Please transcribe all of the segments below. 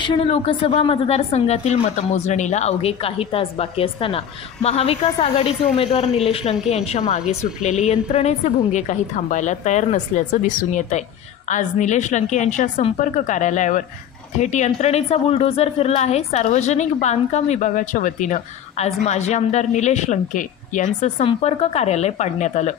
दक्षिण लोकसभा मतदारसंघातील मतमोजणीला अवघे काही तास बाकी असताना महाविकास आघाडीचे उमेदवार निलेश लंके यांच्या मागे सुटलेले यंत्रणेचे भुंगे काही थांबायला तयार नसल्याचं दिसून येत आहे। आज निलेश लंके यांच्या संपर्क कार्यालयावर थेट यंत्रणेचा बुलडोझर फिरला आहे। सार्वजनिक बांधकाम विभागाच्या वतीनं आज माजी आमदार निलेश लंके यांचं संपर्क कार्यालय पाडण्यात आलं।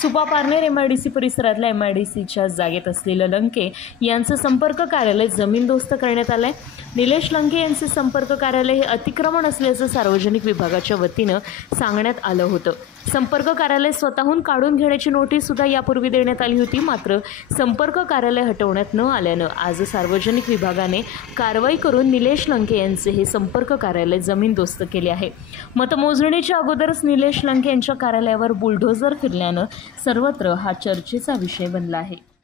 सुपा पारनेर एमआयडीसी परिसरातल्या एमआयडीसीच्या जागेत असलेलं लंके यांचं संपर्क कार्यालय जमीनदोस्त करण्यात आलंय। निलेश लंके यांचे संपर्क कार्यालय हे अतिक्रमण असल्याचं सार्वजनिक विभागाच्या वतीनं सांगण्यात आलं होतं। संपर्क कार्यालय स्वतःहून काढून घेण्याची नोटीस सुद्धा यापूर्वी देण्यात आली होती, मात्र संपर्क कार्यालय हटवण्यात न आल्यानं आज सार्वजनिक विभागाने कारवाई करून निलेश लंके यांचे हे संपर्क कार्यालय जमीनदोस्त केले आहे। मतमोजणीच्या अगोदरच निलेश लंके यांच्या कार्यालयावर बुलडोझर फिरल्यानं सर्वत्र हा चर्चेचा विषय बनला आहे।